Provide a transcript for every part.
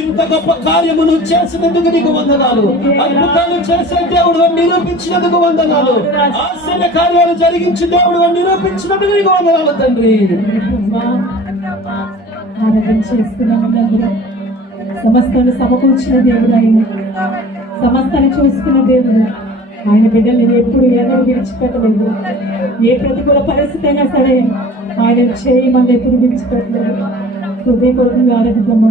ఇంత గొప్ప కార్యమును చేసినందుకు నీకు వందనాలు. అద్భుతాలు చేసే దేవుడు నిరూపించినందుకు వందనాలు. ఆశ్చర్య కార్యాలు జరిగించి దేవుడు నిరూపించినందుకు నీకు వందనాలు తండ్రి. ఆరాధన చేసుకున్నాము. సమస్తాన్ని సమకూర్చిన దేవుడు ఆయన, సమస్తాన్ని చూసుకున్న దేవుడు ఆయన. బిడ్డల్ని ఎప్పుడు ఏదో విడిచిపెట్టలేదు. ఏ ప్రతికూల పరిస్థితి అయినా సరే ఆయన చేయి మన ఎప్పుడు విడిచిపెట్టలేదు. హృదయపూర్వకంగా ఆరాధిద్దాము.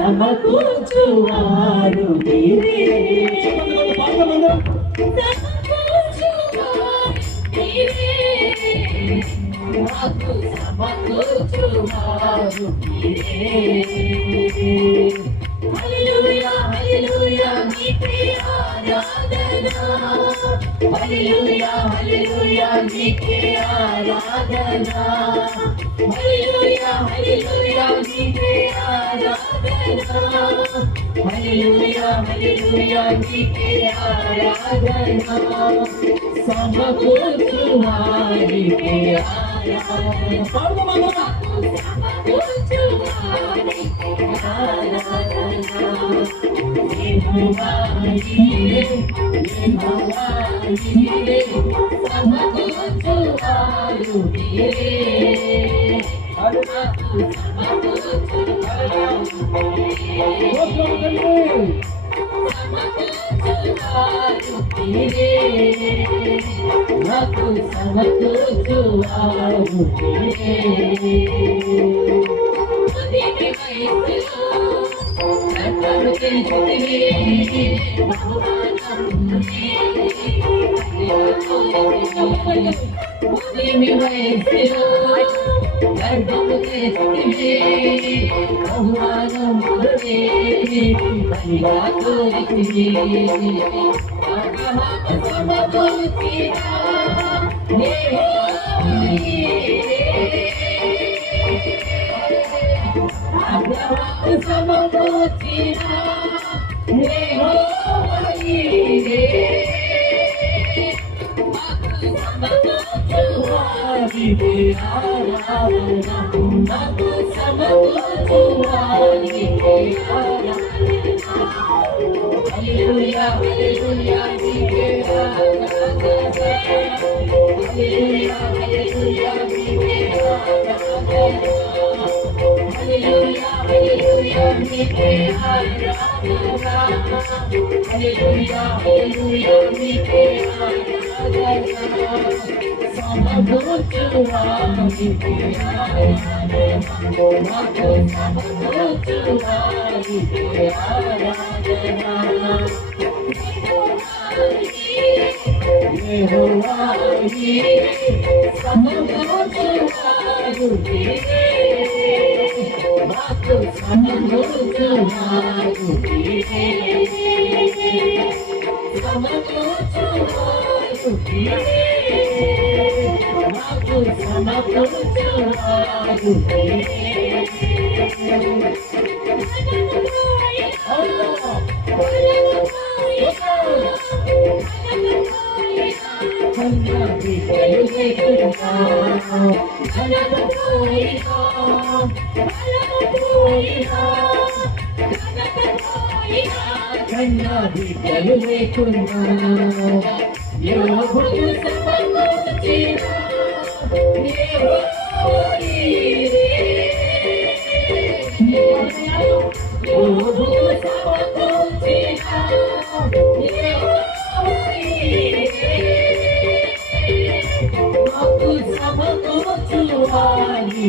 సమకూర్చువారు మీరే, మాకు సమకూర్చువారు మీరే. హల్లెలూయా హల్లెలూయా నీకే ఆరాధన, హల్లెలూయా హల్లెలూయా నీకే ఆరాధన, హల్లెలూయా హల్లెలూయా నీకే ఆరాధన, హల్లెలూయా హల్లెలూయా నీకే ఆరాధన, సమకూర్చువారికే ఆరాధన, సమకూర్చువారికే ఆరాధన. యెహోవా నీవే, యెహోవా నీవే, సమకూర్చువారు మీరే, నాకు సమకూర్చువారు మీరే.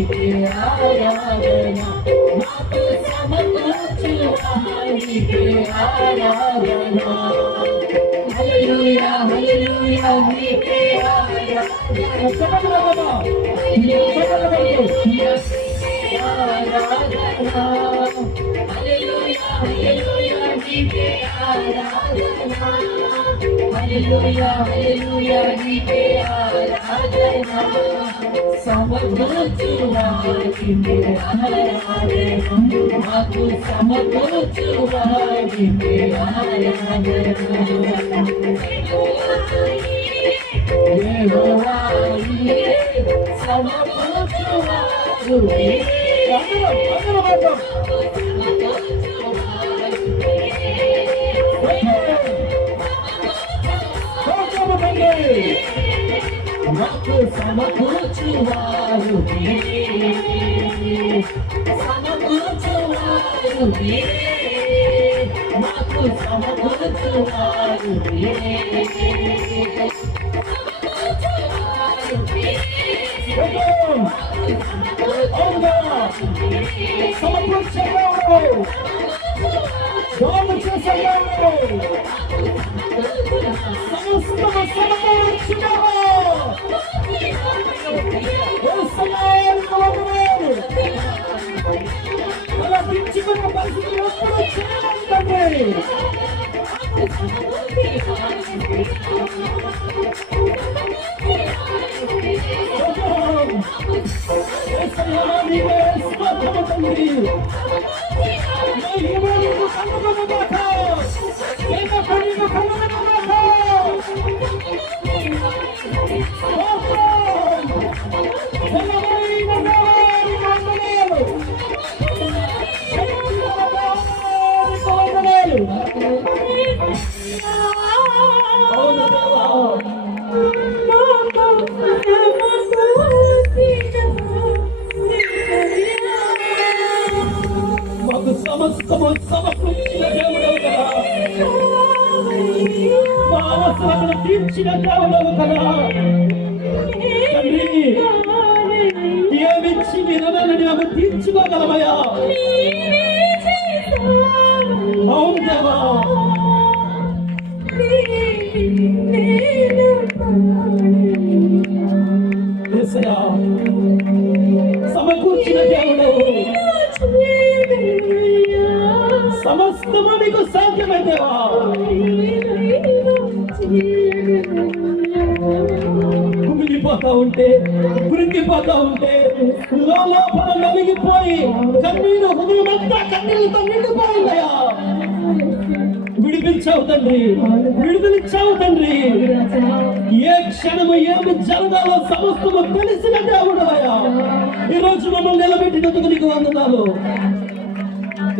నీకే ఆరాధన మాకు సమకూర్చువా నీకే ఆరాధన హల్లెలూయా హల్లెలూయా నీకే ఆరాధన హల్లెలూయా హల్లెలూయా నీకే ఆరాధన హల్లెలూయా హల్లెలూయా నీకే ఆరాధన సమకూర్చువా నీకే ఆరాధన మాకు సమకూర్చువా నీకే ఆరాధన యెహోవా నీవే సమకూర్చువా నీకే మాకు సమకూర్చువారు సమకూర్చువారు మాకు సమకూర్చువారు మాకు సమస్తము సమకూర్చిన దేవుడవు కదా, మా అవసరాలను తీర్చిన దేవుడవు కదా తండ్రి. ఏమిచ్చి నిలవని మేము తీర్చుకోగలమయ్యా. అవును దేవా, యేసయ్యా సమకూర్చిన దేవుడవు, సమస్తము నీకు సాధ్యమే దేవా. కుమిలిపోతా ఉంటే, కృంగిపోతా ఉంటే, లోపల నలిగిపోయి కన్నీరు హృదయమంతా కన్నీళ్ళతో నిండిపోయిందయ్యా. విడిపించావు తండ్రి, విడుదలిచ్చావు తండ్రి. ఏ క్షణము ఏమి జరగాలో సమస్తము తెలిసిన దేవుడు అయ్యా. ఈ రోజు మమ్మల్ని నిలబెట్టినందుకు నీకు వందనాలు.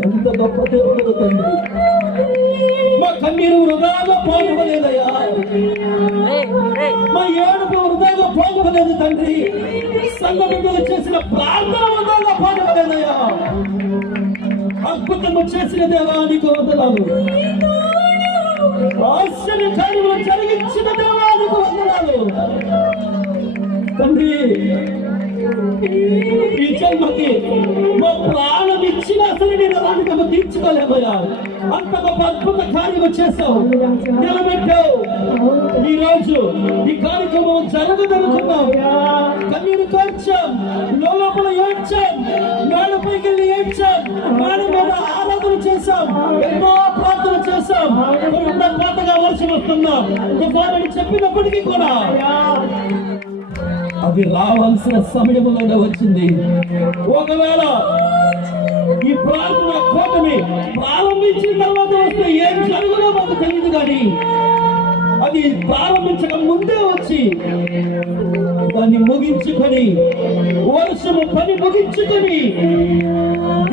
ఎంత గొప్ప దేవుడు తండ్రి. మా కన్నీరు వృధాగా పోగవలేదయ్యా, మా ఏడుపు వృధాగా పోగవలేదు తండ్రి. సంఘ బిడ్డలు చేసిన ప్రార్థన వృధాగా పోగవలేదయ్యా. అద్భుతము చేసిన దేవా నీకు వందనాలు. ఆశ్చర్య కార్యములు జరిగించిన దేవా నీకు వందనాలు తండ్రి. ఈ జన్మకి మా ప్రాణం ఇచ్చిన అసలు నేను అలాంటి మేము తీర్చుకోలేమయ్యా. అంత గొప్ప అద్భుత కార్యము చేశావు, నిలబెట్టావు. ఈ రోజు ఈ కార్యక్రమం జరగదనుకున్నాం, కన్నీరు కార్చాం, లోపల ఏడ్చాం, మేడపైకి వెళ్ళి ఏడ్చాం, మేడ మీద ఆరాధన చేశాం, ఎన్నో ప్రార్థన చేశాం. పాతగా వర్షం వస్తున్నాం తుఫానని చెప్పినప్పటికీ కూడా అది రావాల్సిన సమయంలోనే వచ్చింది. ఒకవేళ ఈ ప్రార్థన కూటమి ప్రారంభించిన తర్వాత వస్తే ఏం జరుగునో మాకు తెలియదు, కానీ అది ప్రారంభించక ముందే వచ్చి దాన్ని ముగించుకొని, వర్షము పని ముగించుకొని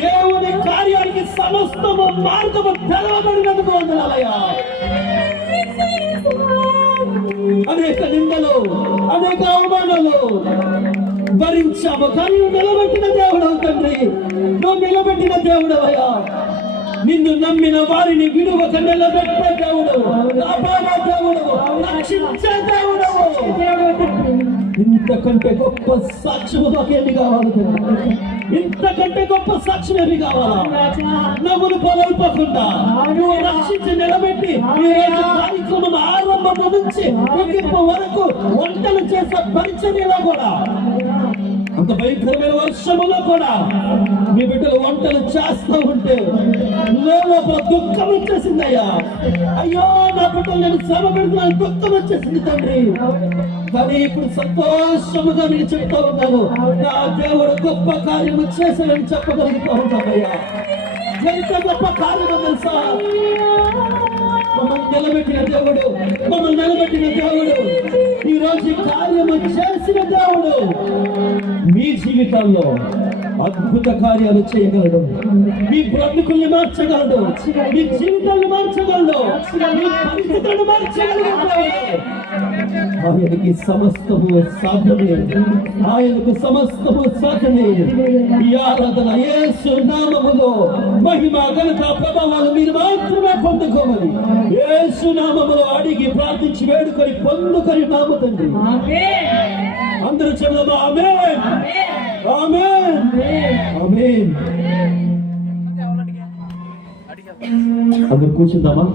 దేవుని కార్యానికి సమస్తము మార్గము తెరవబడినందుకు వందనాలయ్యా. అనేక నిందలు, అనేక అవమానాలు భరించాము, కానీ నువ్వు నిలబెట్టిన దేవుడవు తండ్రి. నువ్వు నిలబెట్టిన దేవుడవయ్యా. నిన్ను నమ్మిన వారిని విడువక నిలబెట్టే దేవుడు, కాపాడే దేవుడు, రక్షించే దేవుడు. ఇంతకంటే గొప్ప సాక్ష్యం మాకేమి కావాలి తండ్రి? ఇంతకంటే గొప్ప సాక్ష్యం ఏమి కావాలా? నవ్వులు పొలైపోకుండా రక్షించి నిలబెట్టి ఈ రోజు కార్యక్రమం ఆరంభం నుంచి ముగింపు వరకు వంటలు చేసే పరిచర్యలో కూడా, అంత భయంకరమైన వర్షములో కూడా మీ బిడ్డలు వంటలు చేస్తూ ఉంటే లోపల దుఃఖం వచ్చేసిందయ్యా. అయ్యో నా బిడ్డలు నేను శ్రమ పెడుతున్నాను, దుఃఖం వచ్చేసింది తండ్రి. కానీ ఇప్పుడు సంతోషముగా నేను చెప్తా ఉన్నాను, నా దేవుడు గొప్ప కార్యము చేశాడని చెప్పగలుగుతా ఉంటామయ్యా. ఎంత గొప్ప కార్యము తెలుసా? మమ్మల్ని నిలబెట్టిన దేవుడు, మమ్మల్ని నిలబెట్టిన దేవుడు, ఈ రోజు కార్యము చేసిన దేవుడు మీ జీవితాల్లో అద్భుత కార్యాలు చేయగలడు. మీ బ్రతుకుల్ని మార్చగలడు, మీ జీవితాన్ని మార్చగలడు, మీ పరిస్థితులను మార్చగలడు. ఆయనకి సమస్తము సాధ్యమే, ఆయనకు సమస్తము సాధ్యమే. ఈ ఆరాధన యేసు నామములో మహిమ ఘనత ప్రభావాలు మీరు మాత్రమే పొందుకోమని యేసు నామములో అడిగి ప్రార్థించి వేడుకొని పొందుకొని నామతండి. అందరూ చెప్దామా? ఆమేన్, ఆమేన్, ఆమేన్. అందరూ కూర్చుందామా?